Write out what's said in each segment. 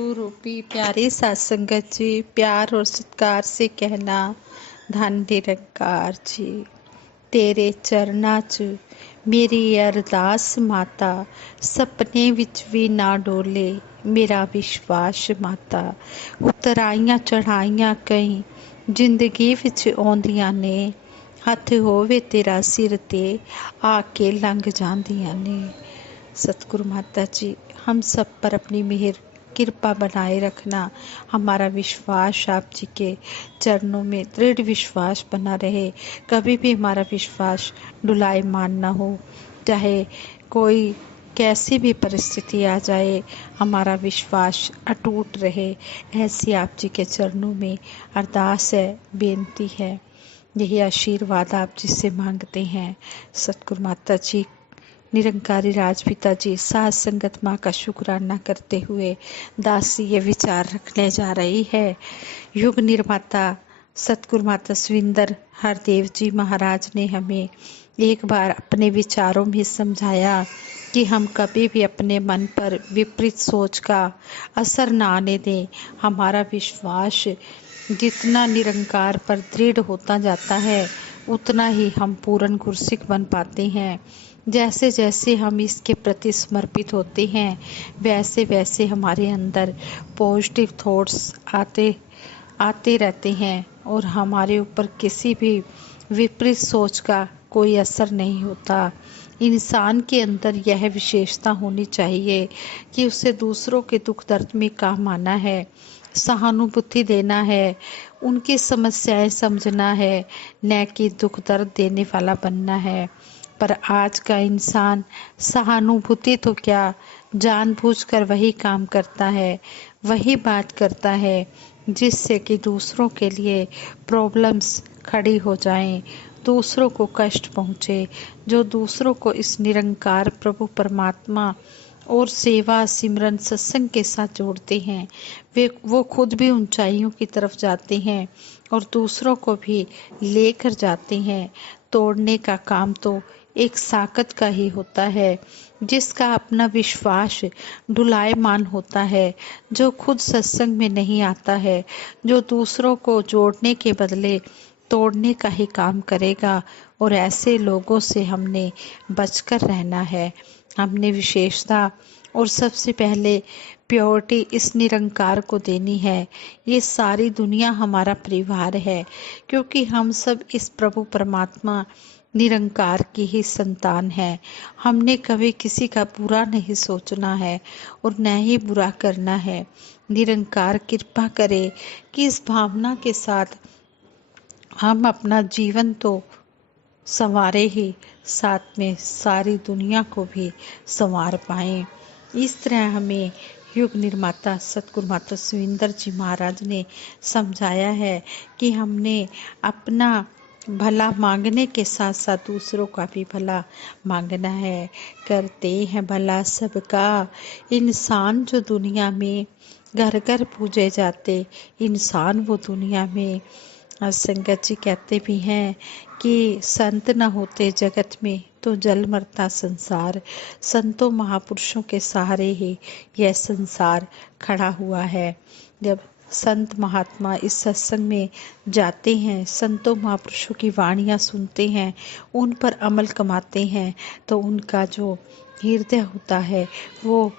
रूपी प्यारे साथ संगत जी, प्यार और सत्कार से कहना, धन निरंकार जी तेरे चरना च मेरी अरदास माता, सपने विच भी ना डोले मेरा विश्वास माता। उतराइयां चढ़ाइयां कई जिंदगी विच आउंदियां ने, हथ होवे तेरा सिर ते आके लंघ जांदियां ने। सतगुरु माता जी, हम सब पर अपनी मेहर कृपा बनाए रखना। हमारा विश्वास आप जी के चरणों में दृढ़ विश्वास बना रहे। कभी भी हमारा विश्वास डुलायमान ना हो, चाहे कोई कैसी भी परिस्थिति आ जाए, हमारा विश्वास अटूट रहे। ऐसी आप जी के चरणों में अरदास है, बेनती है। यही आशीर्वाद आप जी से मांगते हैं। सतगुरु माता जी, निरंकारी राजपिता जी, साथ संगत माँ का शुक्राना करते हुए दासी ये विचार रखने जा रही है। युग निर्माता सतगुरु माता सुविंदर हरदेव जी महाराज ने हमें एक बार अपने विचारों में समझाया कि हम कभी भी अपने मन पर विपरीत सोच का असर न आने दें। हमारा विश्वास जितना निरंकार पर दृढ़ होता जाता है, उतना ही हम पूर्ण गुरसिक बन पाते हैं। जैसे जैसे हम इसके प्रति समर्पित होते हैं, वैसे वैसे हमारे अंदर पॉजिटिव थॉट्स आते रहते हैं और हमारे ऊपर किसी भी विपरीत सोच का कोई असर नहीं होता। इंसान के अंदर यह विशेषता होनी चाहिए कि उसे दूसरों के दुख दर्द में काम आना है, सहानुभूति देना है, उनकी समस्याएं समझना है, न कि दुख दर्द देने वाला बनना है। पर आज का इंसान सहानुभूति तो क्या, जानबूझकर वही काम करता है, वही बात करता है जिससे कि दूसरों के लिए प्रॉब्लम्स खड़ी हो जाएं, दूसरों को कष्ट पहुँचे। जो दूसरों को इस निरंकार प्रभु परमात्मा और सेवा सिमरन सत्संग के साथ जोड़ते हैं, वो खुद भी ऊंचाइयों की तरफ जाते हैं और दूसरों को भी लेकर जाते हैं। तोड़ने का काम तो एक साकत का ही होता है, जिसका अपना विश्वास डुलायमान होता है, जो खुद सत्संग में नहीं आता है, जो दूसरों को जोड़ने के बदले तोड़ने का ही काम करेगा। और ऐसे लोगों से हमने बचकर रहना है। हमने विशेषता और सबसे पहले प्योरिटी इस निरंकार को देनी है। ये सारी दुनिया हमारा परिवार है, क्योंकि हम सब इस प्रभु परमात्मा निरंकार की ही संतान है। हमने कभी किसी का बुरा नहीं सोचना है और न ही बुरा करना है। निरंकार कृपा करे कि इस भावना के साथ हम अपना जीवन तो संवारे ही, साथ में सारी दुनिया को भी संवार पाएं। इस तरह हमें युग निर्माता सतगुरु माता सुविंदर जी महाराज ने समझाया है कि हमने अपना भला मांगने के साथ साथ दूसरों का भी भला मांगना है। करते हैं भला सबका इंसान जो दुनिया में, घर घर पूजे जाते इंसान वो दुनिया में। संगत जी कहते भी हैं कि संत न होते जगत में तो जल मरता संसार। संतों महापुरुषों के सहारे ही यह संसार खड़ा हुआ है। जब संत महात्मा इस सत्संग में जाते हैं, संतों महापुरुषों की वाणियाँ सुनते हैं, उन पर अमल कमाते हैं, तो उनका जो हृदय होता है वो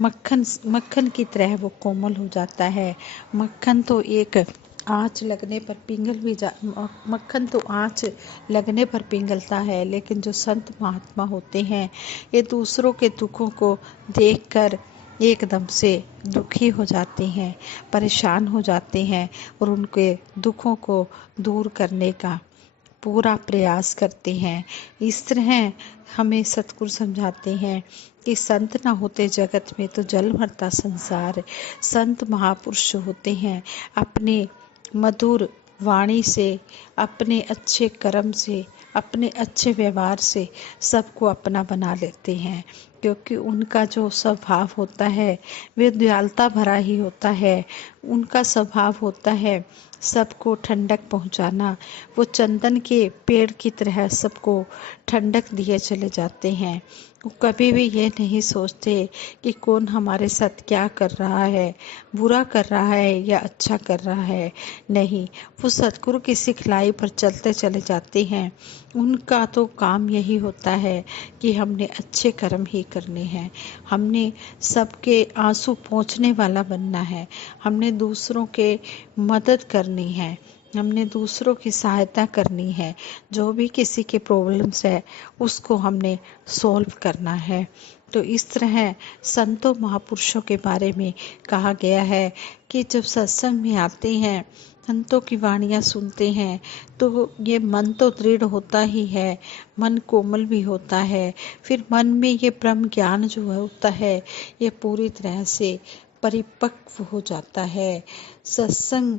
मक्खन की तरह वो कोमल हो जाता है। मक्खन तो आँच लगने पर पिघलता है, लेकिन जो संत महात्मा होते हैं, ये दूसरों के दुखों को देखकर एकदम से दुखी हो जाते हैं, परेशान हो जाते हैं और उनके दुखों को दूर करने का पूरा प्रयास करते हैं। इस तरह हमें सतगुरु समझाते हैं कि संत ना होते जगत में तो जल भरता संसार। संत महापुरुष होते हैं, अपने मधुर वाणी से, अपने अच्छे कर्म से, अपने अच्छे व्यवहार से सबको अपना बना लेते हैं, क्योंकि उनका जो स्वभाव होता है वे दयालुता भरा ही होता है। उनका स्वभाव होता है सबको ठंडक पहुंचाना। वो चंदन के पेड़ की तरह सबको ठंडक दिए चले जाते हैं वो कभी भी ये नहीं सोचते कि कौन हमारे साथ क्या कर रहा है, बुरा कर रहा है या अच्छा कर रहा है। नहीं, वो सतगुरु की सिखलाई पर चलते चले जाते हैं। उनका तो काम यही होता है कि हमने अच्छे कर्म ही करने हैं, हमने सबके आंसू पोंछने वाला बनना है, हमने दूसरों के मदद करनी है, हमने दूसरों की सहायता करनी है। जो भी किसी के प्रॉब्लम्स है उसको हमने सॉल्व करना है। तो इस तरह संतों महापुरुषों के बारे में कहा गया है कि जब सत्संग में आते हैं, संतों की वाणियाँ सुनते हैं, तो ये मन तो दृढ़ होता ही है, मन कोमल भी होता है। फिर मन में ये ब्रह्म ज्ञान जो होता है ये पूरी तरह से परिपक्व हो जाता है। सत्संग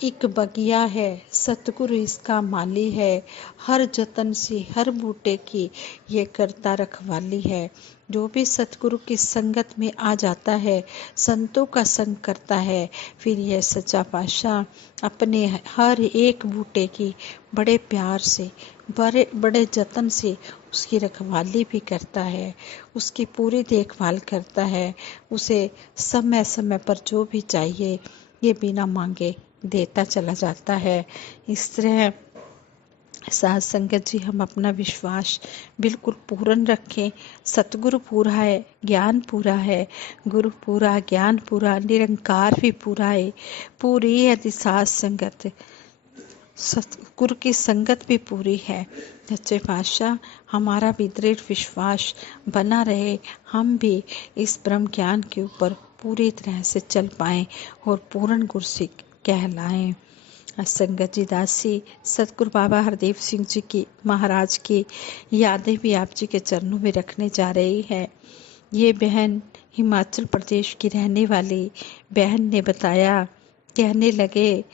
एक बगिया है, सतगुरु इसका माली है, हर जतन से हर बूटे की ये करता रखवाली है। जो भी सतगुरु की संगत में आ जाता है, संतों का संग करता है, फिर यह सच्चा पातशाह अपने हर एक बूटे की बड़े प्यार से, बड़े बड़े जतन से उसकी रखवाली भी करता है, उसकी पूरी देखभाल करता है। उसे समय समय पर जो भी चाहिए ये बिना मांगे देता चला जाता है। इस तरह साध संगत जी, हम अपना विश्वास बिल्कुल पूर्ण रखें। सतगुरु पूरा है, ज्ञान पूरा है, गुरु पूरा, ज्ञान पूरा, निरंकार भी पूरा है। पूरी यदि साध संगत, सतगुरु की संगत भी पूरी है। सच्चे पातशाह हमारा भी दृढ़ विश्वास बना रहे, हम भी इस ब्रह्म ज्ञान के ऊपर पूरी तरह से चल पाएं और पूर्ण गुरसिक कहलाएं। संगत जी दासी सतगुरु बाबा हरदेव सिंह जी की महाराज की यादें भी आप जी के चरणों में रखने जा रही है। ये बहन हिमाचल प्रदेश की रहने वाली बहन ने बताया, कहने लगे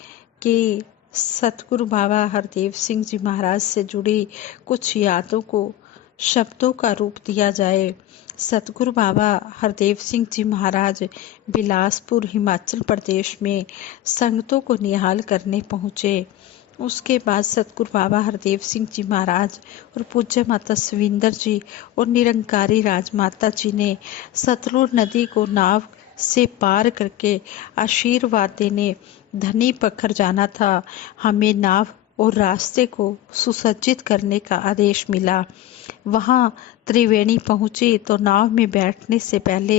कि सतगुरु बाबा हरदेव सिंह जी महाराज से जुड़ी कुछ यादों को शब्दों का रूप दिया जाए। सतगुरु बाबा हरदेव सिंह जी महाराज बिलासपुर हिमाचल प्रदेश में संगतों को निहाल करने पहुँचे। उसके बाद सतगुरु बाबा हरदेव सिंह जी महाराज और पूज्य माता सविंदर जी और निरंकारी राजमाता जी ने सतलुज नदी को नाव से पार करके आशीर्वाद देने धनी पखर जाना था। हमें नाव और रास्ते को सुसज्जित करने का आदेश मिला। वहां त्रिवेणी पहुंची तो नाव में बैठने से पहले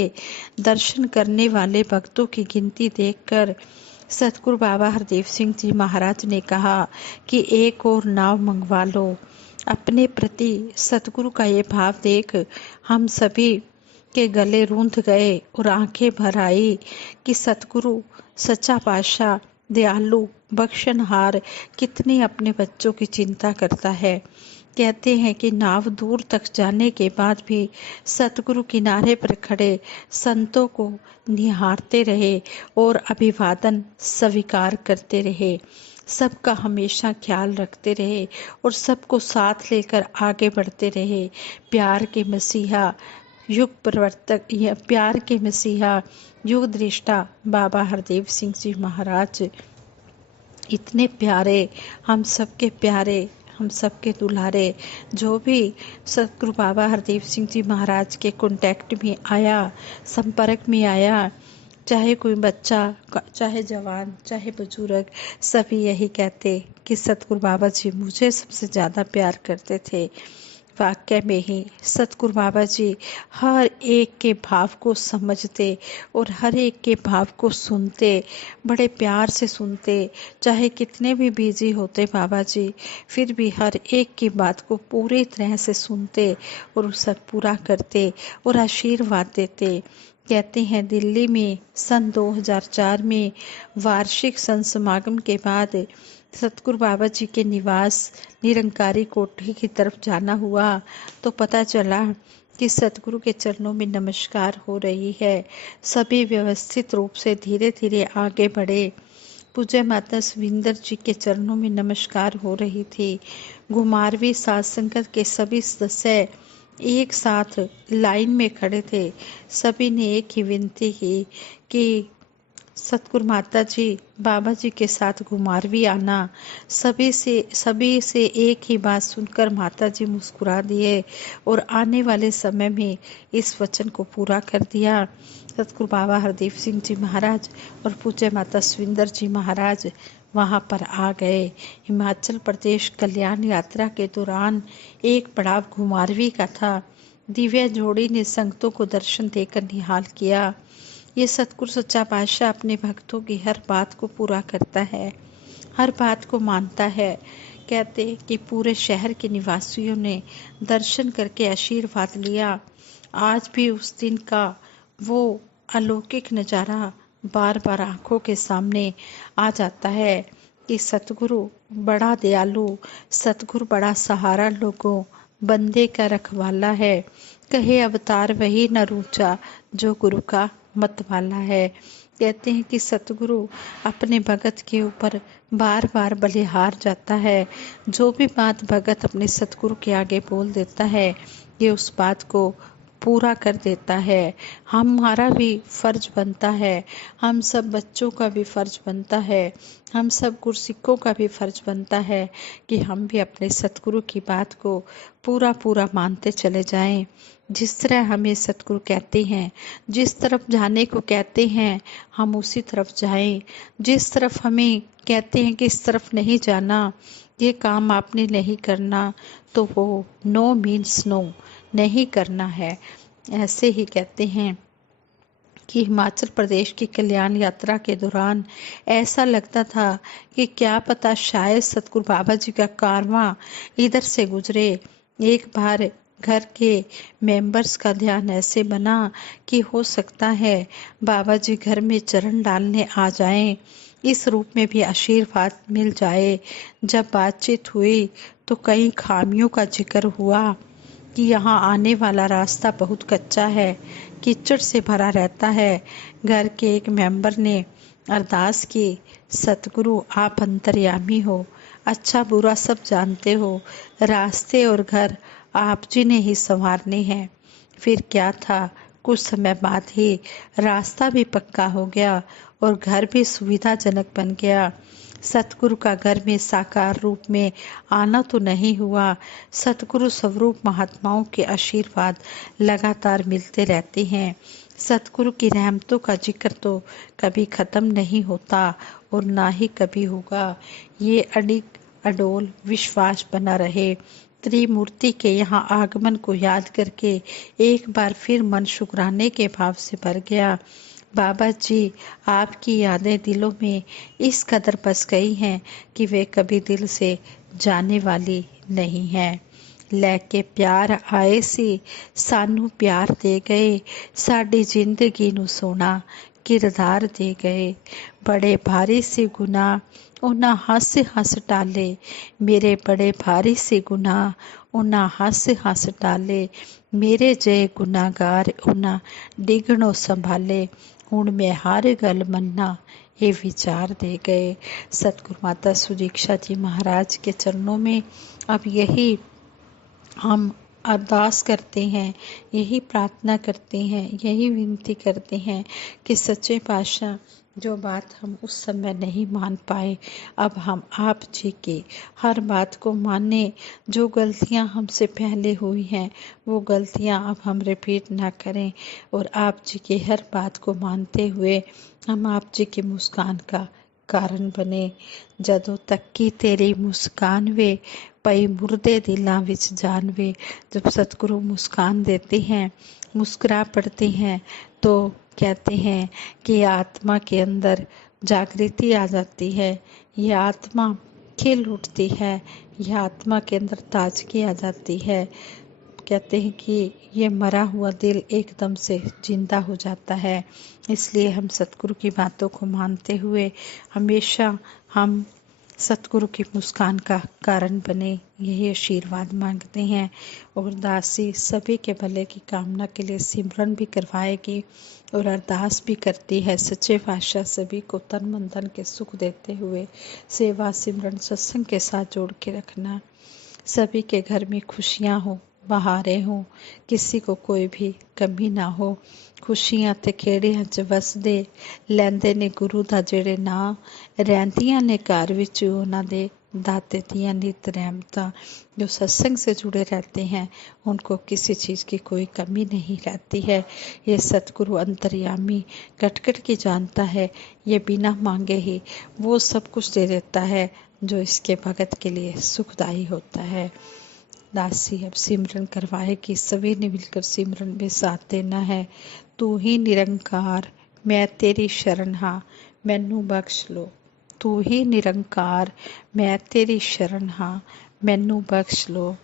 दर्शन करने वाले भक्तों की गिनती देखकर सतगुरु बाबा हरदेव सिंह जी महाराज ने कहा कि एक और नाव मंगवा लो। अपने प्रति सतगुरु का ये भाव देख हम सभी के गले रूंध गए और आंखें भर आई कि सतगुरु सच्चा पातशाह दयालु बख्शनहार कितनी अपने बच्चों की चिंता करता है। कहते हैं कि नाव दूर तक जाने के बाद भी सतगुरु किनारे पर खड़े संतों को निहारते रहे और अभिवादन स्वीकार करते रहे, सबका हमेशा ख्याल रखते रहे और सबको साथ लेकर आगे बढ़ते रहे। प्यार के मसीहा युग प्रवर्तक या प्यार के मसीहा युग दृष्टा बाबा हरदेव सिंह जी महाराज इतने प्यारे, हम सबके प्यारे, हम सबके दुलारे। जो भी सतगुरु बाबा हरदेव सिंह जी महाराज के कांटेक्ट में आया, संपर्क में आया, चाहे कोई बच्चा, चाहे जवान, चाहे बुजुर्ग, सभी यही कहते कि सतगुरु बाबा जी मुझे सबसे ज़्यादा प्यार करते थे। वाक्य में ही सतगुरु बाबा जी हर एक के भाव को समझते और हर एक के भाव को सुनते, बड़े प्यार से सुनते। चाहे कितने भी बिजी होते बाबा जी, फिर भी हर एक की बात को पूरी तरह से सुनते और उसे पूरा करते और आशीर्वाद देते। कहते हैं दिल्ली में सन 2004 में वार्षिक संत समागम के बाद सतगुरु बाबा जी के निवास निरंकारी कोठी की तरफ जाना हुआ तो पता चला कि सतगुरु के चरणों में नमस्कार हो रही है। सभी व्यवस्थित रूप से धीरे धीरे आगे बढ़े। पूज्य माता सविंदर जी के चरणों में नमस्कार हो रही थी। घुमारवी साध संगत के सभी सदस्य एक साथ लाइन में खड़े थे। सभी ने एक ही विनती की कि सतगुरु माता जी बाबा जी के साथ घुमारवी आना। सभी से एक ही बात सुनकर माता जी मुस्कुरा दिए और आने वाले समय में इस वचन को पूरा कर दिया। सतगुरु बाबा हरदीप सिंह जी महाराज और पूज्य माता सुविंदर जी महाराज वहां पर आ गए। हिमाचल प्रदेश कल्याण यात्रा के दौरान एक पड़ाव घुमारवी का था। दिव्य जोड़ी ने संगतों को दर्शन देकर निहाल किया। ये सतगुरु सच्चा पातशाह अपने भक्तों की हर बात को पूरा करता है, हर बात को मानता है। कहते कि पूरे शहर के निवासियों ने दर्शन करके आशीर्वाद लिया। आज भी उस दिन का वो अलौकिक नज़ारा बार बार आंखों के सामने आ जाता है कि सतगुरु बड़ा दयालु, सतगुरु बड़ा सहारा लोगों, बंदे का रखवाला है। कहे अवतार वही न रूचा जो गुरु का मत वाला है। कहते हैं कि सतगुरु अपने भगत के ऊपर बार बार बलिहार जाता है। जो भी बात भगत अपने सतगुरु के आगे बोल देता है ये उस बात को पूरा कर देता है। हमारा भी फर्ज बनता है, हम सब बच्चों का भी फर्ज बनता है, हम सब गुरसिक्खों का भी फर्ज बनता है कि हम भी अपने सतगुरु की बात को पूरा पूरा मानते चले जाएं। जिस तरह हमें सतगुरु कहते हैं, जिस तरफ जाने को कहते हैं हम उसी तरफ जाएं। जिस तरफ हमें कहते हैं कि इस तरफ नहीं जाना, ये काम आपने नहीं करना, तो वो नो मीन्स नो, नहीं करना है। ऐसे ही कहते हैं कि हिमाचल प्रदेश की कल्याण यात्रा के दौरान ऐसा लगता था कि क्या पता शायद सतगुरु बाबा जी का कारवां इधर से गुजरे। एक बार घर के मेंबर्स का ध्यान ऐसे बना कि हो सकता है बाबा जी घर में चरण डालने आ जाएं, इस रूप में भी आशीर्वाद मिल जाए। जब बातचीत हुई तो कई खामियों का जिक्र हुआ कि यहाँ आने वाला रास्ता बहुत कच्चा है, कीचड़ से भरा रहता है। घर के एक मेंबर ने अरदास की, सतगुरु आप अंतर्यामी हो, अच्छा बुरा सब जानते हो, रास्ते और घर आप जी ने ही संवारने हैं। फिर क्या था, कुछ समय बाद ही रास्ता भी पक्का हो गया और घर भी सुविधाजनक बन गया। सतगुरु का घर में साकार रूप में आना तो नहीं हुआ, सतगुरु स्वरूप महात्माओं के आशीर्वाद लगातार मिलते रहते हैं। सतगुरु की रहमतों का जिक्र तो कभी खत्म नहीं होता और ना ही कभी होगा। ये अडिग अडोल विश्वास बना रहे। त्रिमूर्ति के यहाँ आगमन को याद करके एक बार फिर मन शुक्राने के भाव से भर गया। बाबा जी आपकी यादें दिलों में इस कदर बस गई हैं कि वे कभी दिल से जाने वाली नहीं हैं। लेके प्यार आए सी सानू प्यार दे गए, साडी जिंदगी नू सोना किरदार दे गए। बड़े भारी से गुनाह उन्हां हस हस टाले, मेरे बड़े भारी से गुनाह उन्हां हस हस टाले, मेरे जय गुनाहगार उन्हां डिगणों संभाले। हुण मैं हर गल मन्ना ये विचार दे गए। सतगुरु माता सुदीक्षा जी महाराज के चरणों में अब यही हम अरदास करते हैं, यही प्रार्थना करते हैं, यही विनती करते हैं कि सच्चे पातशाह जो बात हम उस समय नहीं मान पाए, अब हम आप जी की हर बात को माने। जो गलतियां हमसे पहले हुई हैं वो गलतियां अब हम रिपीट ना करें और आप जी की हर बात को मानते हुए हम आप जी की मुस्कान का कारण बने। जदों तक की तेरी मुस्कान वे पई मुर्दे दिलों विच जान वे। जब सतगुरु मुस्कान देते हैं, मुस्कुरा पड़ते हैं, तो कहते हैं कि आत्मा के अंदर जागृति आ जाती है, ये आत्मा खिल उठती है, यह आत्मा के अंदर ताजगी आ जाती है। कहते हैं कि ये मरा हुआ दिल एकदम से जिंदा हो जाता है। इसलिए हम सतगुरु की बातों को मानते हुए हमेशा हम सतगुरु की मुस्कान का कारण बने, यही आशीर्वाद मांगते हैं। और दासी सभी के भले की कामना के लिए सिमरन भी करवाएगी और अरदास भी करती है। सच्चे पातशाह सभी को तन मन धन के सुख देते हुए सेवा सिमरन सत्संग के साथ जोड़ के रखना। सभी के घर में खुशियाँ हो, बहारे हों, किसी को कोई भी कमी ना हो। खुशियां ते खेड़िਆਂ 'ਚ ਵਸਦੇ ਲੈਂਦੇ ਨੇ गुरु ਦਾ ਜਿਹੜੇ ਨਾਂ, ਰਹਿੰਦੀਆਂ ने घर ਵਿੱਚ ਉਹਨਾਂ ਦੇ दाते दियां नित रहमता। जो सत्संग से जुड़े रहते हैं उनको किसी चीज़ की कोई कमी नहीं रहती है। ये सतगुरु अंतर्यामी घट घट की जानता है, ये बिना मांगे ही वो सब कुछ दे देता है जो इसके भगत के लिए सुखदायी होता है। दासी अब सिमरन करवाएगी, सभी ने मिलकर सिमरन में साथ देना है। तू ही निरंकार मैं तेरी शरण हाँ, मैनू बख्श लो। तू ही निरंकार मैं तेरी शरण हाँ, मैनू बख्श लो।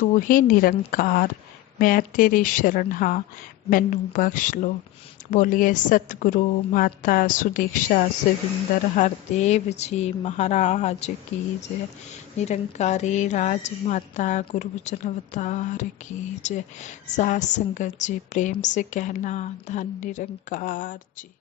तू ही निरंकार मैं तेरी शरण हाँ, मैनू बख्श लो। बोलिए सतगुरु माता सुदीक्षा सविंदर हरदेव जी महाराज की जय। निरंकारी राज माता गुरुवचन अवतार की जय। साथ संगत जी प्रेम से कहना धन निरंकार जी।